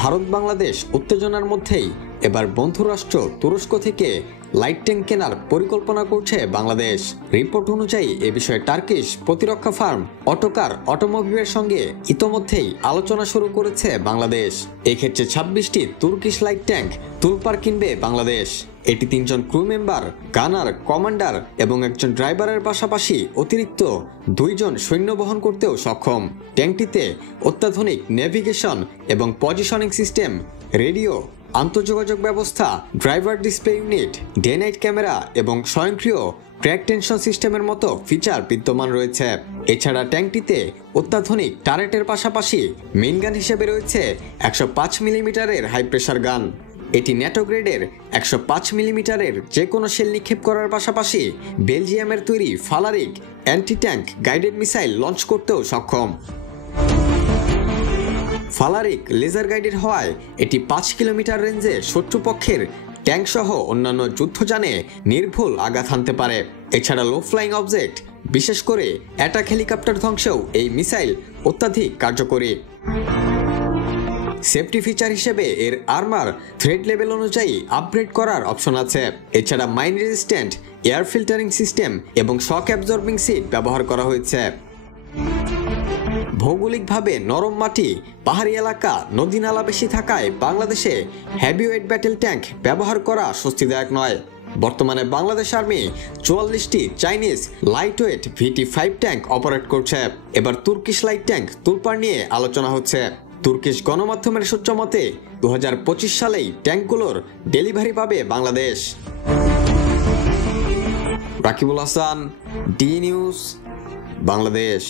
ভারত বাংলাদেশ উত্তেজনার মধ্যেই এবার বন্ধুরাষ্ট্র তুরস্ক থেকে লাইট ট্যাঙ্ক কেনার পরিকল্পনা করছে বাংলাদেশ। রিপোর্ট অনুযায়ী এ বিষয়ে টার্কিশ প্রতিরক্ষা ফার্ম অটোকার অটোমোবিলের সঙ্গে ইতোমধ্যেই আলোচনা শুরু করেছে বাংলাদেশ। এক্ষেত্রে 26টি তুর্কিশ লাইট ট্যাঙ্ক তুলপার কিনবে বাংলাদেশ। এটি 3 জন ক্রু মেম্বার, গানার, কমান্ডার এবং একজন ড্রাইভারের পাশাপাশি অতিরিক্ত 2 জন সৈন্য বহন করতেও সক্ষম। ট্যাঙ্কটিতে অত্যাধুনিক নেভিগেশন এবং পজিশনিং সিস্টেম, রেডিও, আন্তঃযোগাযোগ ব্যবস্থা, driver display unit, day night camera এবং স্বয়ংক্রিয় ট্র্যাক টেনশন সিস্টেমের মতো ফিচার বিদ্যমান রয়েছে। এছাড়া ট্যাঙ্কটিতে অত্যাধুনিক টারেটের পাশাপাশি মেইন গান হিসেবে রয়েছে 105 মিলিমিটারের হাই প্রেসার গান। এটি ন্যাটো গ্রেডের 105 মিলিমিটারের যে কোনো শেল নিক্ষেপ করার পাশাপাশি বেলজিয়ামের তৈরি Falarick anti tank guided missile launch করতেও সক্ষম। ফালারিক লেজার গাইডেড হওয়ায় এটি 5 কিলোমিটার রেঞ্জে শত্রুপক্ষের ট্যাঙ্ক সহ অন্যান্য যুদ্ধযানে নির্ভুল আঘাত হানতে পারে। এছাড়া লো ফ্লাইং অবজেক্ট, বিশেষ করে অ্যাটাক হেলিকপ্টার ধ্বংসেও এই মিসাইল অত্যাধিক কার্যকরী। সেফটি ফিচার হিসেবে এর আর্মার থ্রেড লেভেল অনুযায়ী আপগ্রেড করার অপশন আছে। এছাড়া mine resistant air filtering system এবং শক অ্যাবজর্বিং সিট ব্যবহার করা হয়েছে। ভৌগোলিকভাবে নরম মাটি, পাহাড়ি এলাকা, নদী নালা বেশি থাকায় বাংলাদেশে হেভিওয়েট ব্যাটেল ট্যাঙ্ক ব্যবহার করা স্বস্তিদায়ক নয়। বর্তমানে বাংলাদেশ আর্মি 44টি Chinese lightweight VT-5 tank operate করছে। এবার তুর্কিশ লাইট ট্যাঙ্ক তুলপার নিয়ে আলোচনা হচ্ছে। তুর্কিশ গণমাধ্যমের সূত্র মতে 2025 সালেই ট্যাঙ্কগুলোর ডেলিভারি পাবে বাংলাদেশ। Rakibul Hasan, D News, Bangladesh.